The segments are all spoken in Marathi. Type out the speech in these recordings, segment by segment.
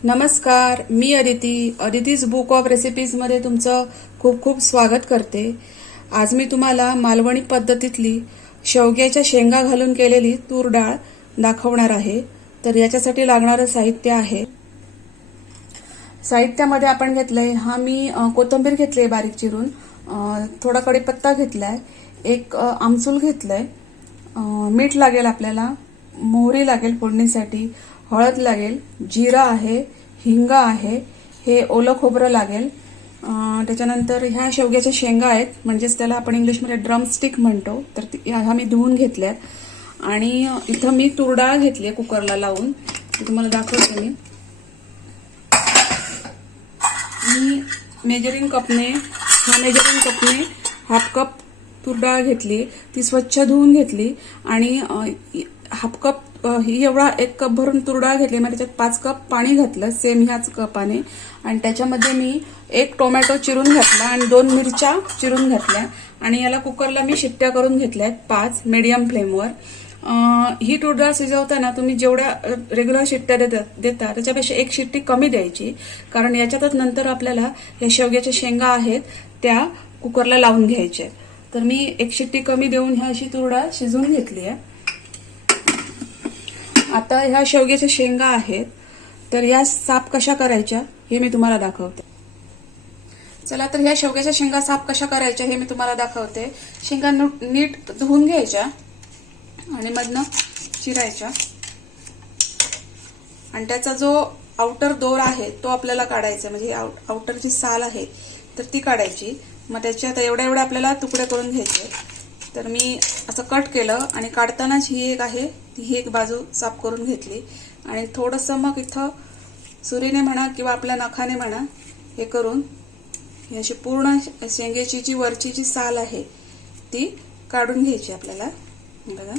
नमस्कार, मी अदितीज बुक ऑफ रेसिपीजमध्ये तुमचं खूप खूप स्वागत करते. आज मी तुम्हाला मालवणी पद्धतीतली शेवग्याच्या शेंगा घालून केलेली तूर डाळ दाखवणार आहे. तर याच्यासाठी लागणारं साहित्य आहे. साहित्यामध्ये आपण घेतलंय, मी कोथिंबीर घेतली बारीक चिरून, थोडा कढीपत्ता घेतलाय, एक आमसूल घेतलंय, मीठ लागेल आपल्याला, मोहरी लागेल फोडणीसाठी, हळद लागेल, जिरा आहे, हिंग आहे, हे ओलं खोबरं लागेल. त्याच्यानंतर ह्या शेवग्याच्या शेंगा आहेत, म्हणजेच त्याला आपण इंग्लिशमध्ये ड्रमस्टिक म्हणतो. तर ह्या मी धुवून घेतल्यात आणि इथं मी तूर डाळ घेतली कुकरला लावून, ते तुम्हाला दाखवते. मी मेजरिंग कपने हाफ कप तूर डाळ घेतली, ती स्वच्छ धुवून घेतली आणि हाफ कप एवढा 1 कप भरून तूर डाळ घेतली. मग त्याच्यात 5 कप पाणी घातलं सेम ह्याच कपाने, आणि त्याच्यामध्ये मी 1 टोमॅटो चिरून घातला आणि 2 मिरच्या चिरून घातल्या आणि याला कुकरला मी शिट्ट्या करून घेतल्यात 5 मीडियम फ्लेमवर. ही तूर डाळ शिजवताना तुम्ही जेवढ्या रेग्युलर शिट्ट्या देता त्याच्यापेक्षा 1 शिट्टी कमी द्यायची, कारण याच्यातच नंतर आपल्याला या शेवग्याच्या शेंगा आहेत त्या कुकरला लावून घ्यायच्या. तर मी 1 शिट्टी कमी देऊन ह्या अशी तूर डाळ शिजवून घेतली आहे. आता ह्या शेवग्याच्या शेंगा आहेत, तर या साफ कशा करायच्या हे मी तुम्हाला दाखवते. चला, तर ह्या शेवग्याच्या शेंगा साफ कशा करायच्या हे मी तुम्हाला दाखवते. शेंगा नीट धुवून घ्यायच्या आणि मधनं चिरायच्या आणि त्याचा जो आउटर दोर आहे तो आपल्याला काढायचा, म्हणजे आउटरची साल आहे तर ती काढायची. मग त्याच्यात एवढ्या आपल्याला तुकडे करून घ्यायचे. तर मी असं कट केलं आणि काढतानाच ही एक आहे ही एक बाजू साफ करून घेतली आणि थोडंसं मग इथं सुरीने म्हणा किंवा आपल्या नखाने म्हणा हे करून ही अशी पूर्ण शेंगेची जी वरची जी साल आहे ती काढून घ्यायची आपल्याला. बघा,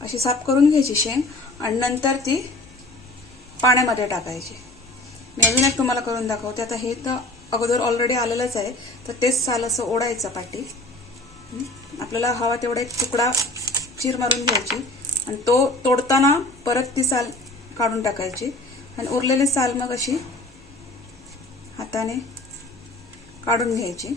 अशी साफ करून घ्यायची शेंग आणि नंतर ती पाण्यामध्ये टाकायची. मी अजून एक तुम्हाला करून दाखवते. आता हे तर अगोदर ऑलरेडी आलेलंच आहे, तर तेच साल असं ओढायचं पाठी. आपल्याला हवा तेवढा एक तुकडा चीर मारून घ्यायची आणि तो तोडताना परत ती साल काढून टाकायची आणि उरलेली साल मग अशी हाताने काढून घ्यायची.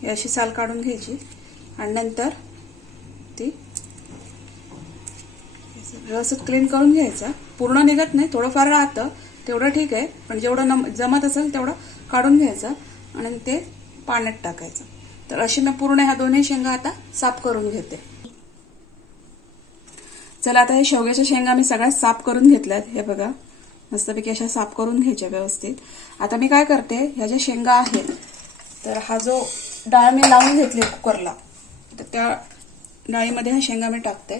ही अशी साल काढून घ्यायची आणि नंतर ती व्यवस्थित क्लीन करून घ्यायचा. पूर्ण निघत नाही, थोडंफार राहतं तेवढं ठीक आहे, पण जेवढं जमत असेल तेवढं काढून घ्यायचं आणि ते पाण्यात टाकायचं. तर अशी मी पूर्ण ह्या दोन्ही शेंगा आता साफ करून घेते. चला, आता हे शेवग्याच्या शेंगा मी सगळ्यात साफ करून घेतल्यात. हे बघा, मस्तपैकी अशा साफ करून घ्यायच्या व्यवस्थित. आता मी काय करते, ह्या ज्या शेंगा आहेत तर हा जो डाळ मी लावून घेतली कुकरला, तर त्या डाळीमध्ये ह्या शेंगा मी टाकते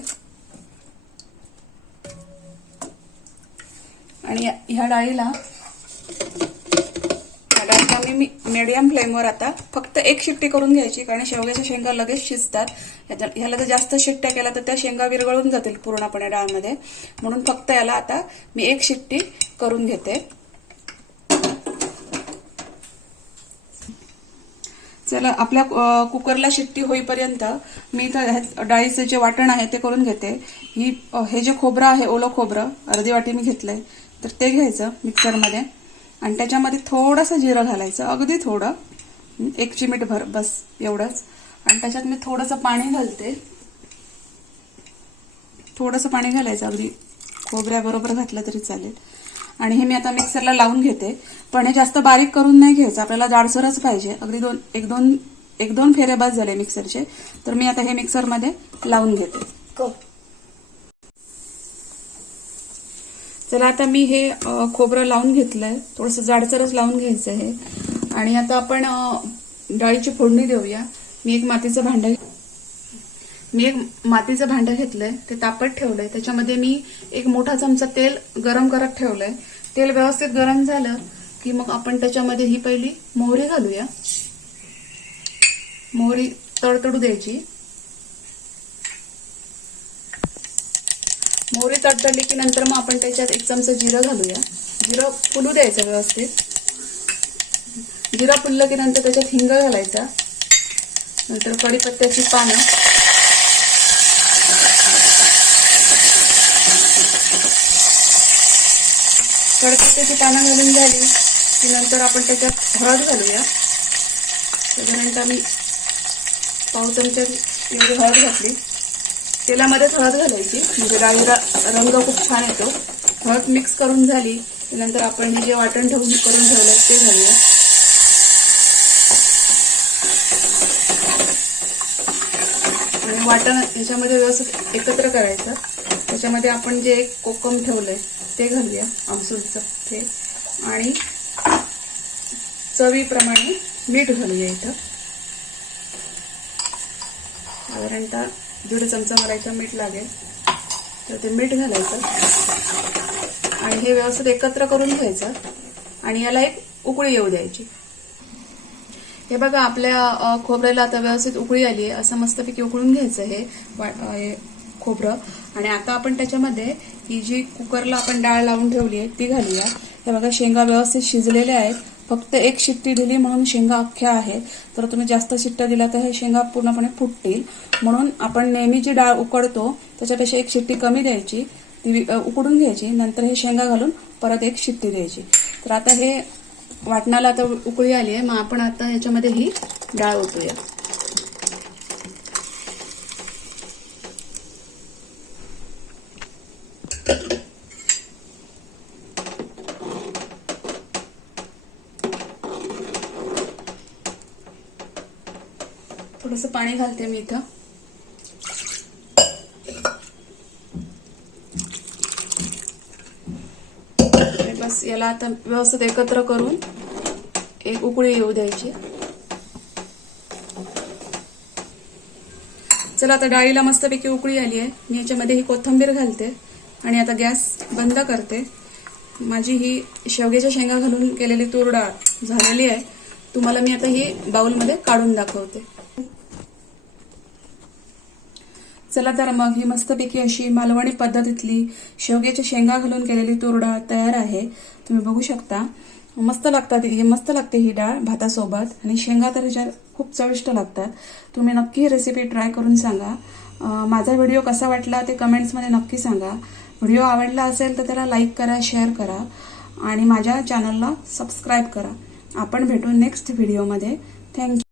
आणि ह्या डाळीला मी मीडियम फ्लेमवर आता फक्त 1 शिट्टी करून घ्यायची, कारण शेवग्याच्या शेंगा लगेच शिजतात. ह्याला जर जास्त शिट्ट्या केल्या तर त्या शेंगा विरघळून जातील पूर्णपणे डाळमध्ये, म्हणून फक्त याला आता मी 1 शिट्टी करून घेते. चला, आपल्या कुकरला शिट्टी होईपर्यंत मी इथं डाळीचे जे वाटण आहे ते करून घेते. हे जे खोबरं आहे, ओलं खोबरं अर्धी वाटी मी घेतलंय, तर ते घ्यायचं मिक्सरमध्ये आणि त्याच्यामध्ये थोडंसं जिरं घालायचं, अगदी थोडं, 1 चिमूट भर बस एवढंच. आणि त्याच्यात मी थोडंसं पाणी घालते, थोडंसं पाणी घालायचं, अगदी खोबऱ्याबरोबर घातलं तरी चालेल. आणि हे मी आता मिक्सरला लावून घेते, पण हे जास्त बारीक करून नाही घ्यायचं, आपल्याला जाडसरच पाहिजे. अगदी एक दोन फेरे बस झाले मिक्सरचे. तर मी आता हे मिक्सरमध्ये लावून घेते. चला, आता मी हे खोबरं लावून घेतलंय, थोडंसं जाडसरच लावून घ्यायचं आहे. आणि आता आपण डाळीची फोडणी देऊया. मी एक मातीचं भांडं घेतलंय, ते तापत ठेवलंय. त्याच्यामध्ये मी 1 मोठा चमचा तेल गरम करत ठेवलंय. तेल व्यवस्थित गरम झालं की मग आपण त्याच्यामध्ये ही पहिली मोहरी घालूया. मोहरी तडतडू द्यायची. मोहरी तडतडली की नंतर मग आपण त्याच्यात 1 चमचा जिरं घालूया. जिरं फुलू द्यायचं व्यवस्थित. जिरं फुललं की नंतर त्याच्यात हिंग घालायचा. नंतर कढीपत्त्याची पानं, कढीपत्त्याची पानं घालून झाली की नंतर आपण त्याच्यात हळद घालूया. साधारणतः मी पाव चमचा एवढी हळद घातली. तेलामध्येच हळद घालायची म्हणजे डाळीला रंग खूप छान येतो. हळद मिक्स करून झाली की नंतर आपण हे जे वाटण करून ठेवलं ते घालूया. आणि वाटण याच्यामध्ये व्यवस्थित एकत्र करायचं. त्याच्यामध्ये आपण जे एक कोकम ठेवलंय ते घालूया, आमसूलचं ते. आणि चवीप्रमाणे मीठ घालूया. इथं साधारणतः 1.5 चमचा मला याच्यात मीठ लागेल, तर ते मीठ घालायचं आणि हे व्यवस्थित एकत्र करून घ्यायचं आणि याला एक उकळी येऊ द्यायची. हे बघा आपल्या खोबऱ्याला आता व्यवस्थित उकळी आली आहे. असं मस्तपैकी उकळून घ्यायचं हे खोबरं. आणि आता आपण त्याच्यामध्ये ही जी कुकरला आपण डाळ लावून ठेवली आहे ती घालूया. हे बघा शेंगा व्यवस्थित शिजलेल्या आहेत. फक्त 1 शिट्टी दिली म्हणून शेंगा अख्ख्या आहेत. तर तुम्ही जास्त शिट्ट्या दिल्या तर हे शेंगा पूर्णपणे फुटतील. म्हणून आपण नेहमी जी डाळ उकडतो त्याच्यापेक्षा 1 शिट्टी कमी द्यायची, ती उकडून घ्यायची. नंतर हे शेंगा घालून परत 1 शिट्टी द्यायची. तर आता हे वाटणाला आता उकळी आली आहे. मग आपण आता ह्याच्यामध्ये ही डाळ ओतूया. थोडंसं पाणी घालते मी इथं. बस याला आता व्यवस्थित एकत्र करून 1 उकळी येऊ द्यायची. चला आता डाळीला मस्तपैकी उकळी आली आहे. मी याच्यामध्ये ही कोथिंबीर घालते आणि आता गॅस बंद करते. माझी ही शेवग्याच्या शेंगा घालून केलेली तूर डाळ झालेली आहे. तुम्हाला मी आता ही बाउलमध्ये काढून दाखवते. चला तर मग ही मस्तपैकी अशी मालवणी पद्धतीतली शेवग्याच्या शेंगा घालून केलेली तूर डाळ तयार आहे. तुम्ही बघू शकता. मस्त लागते ही डाळ भातासोबत. आणि शेंगा तर ह्याच्यात खूप चविष्ट लागतात. तुम्ही नक्की ही रेसिपी ट्राय करून सांगा. माझा व्हिडिओ कसा वाटला ते कमेंट्समध्ये नक्की सांगा. व्हिडिओ आवडला असेल तर त्याला लाईक करा, शेअर करा आणि माझ्या चॅनलला सबस्क्राईब करा. आपण भेटू नेक्स्ट व्हिडिओमध्ये. थँक्यू.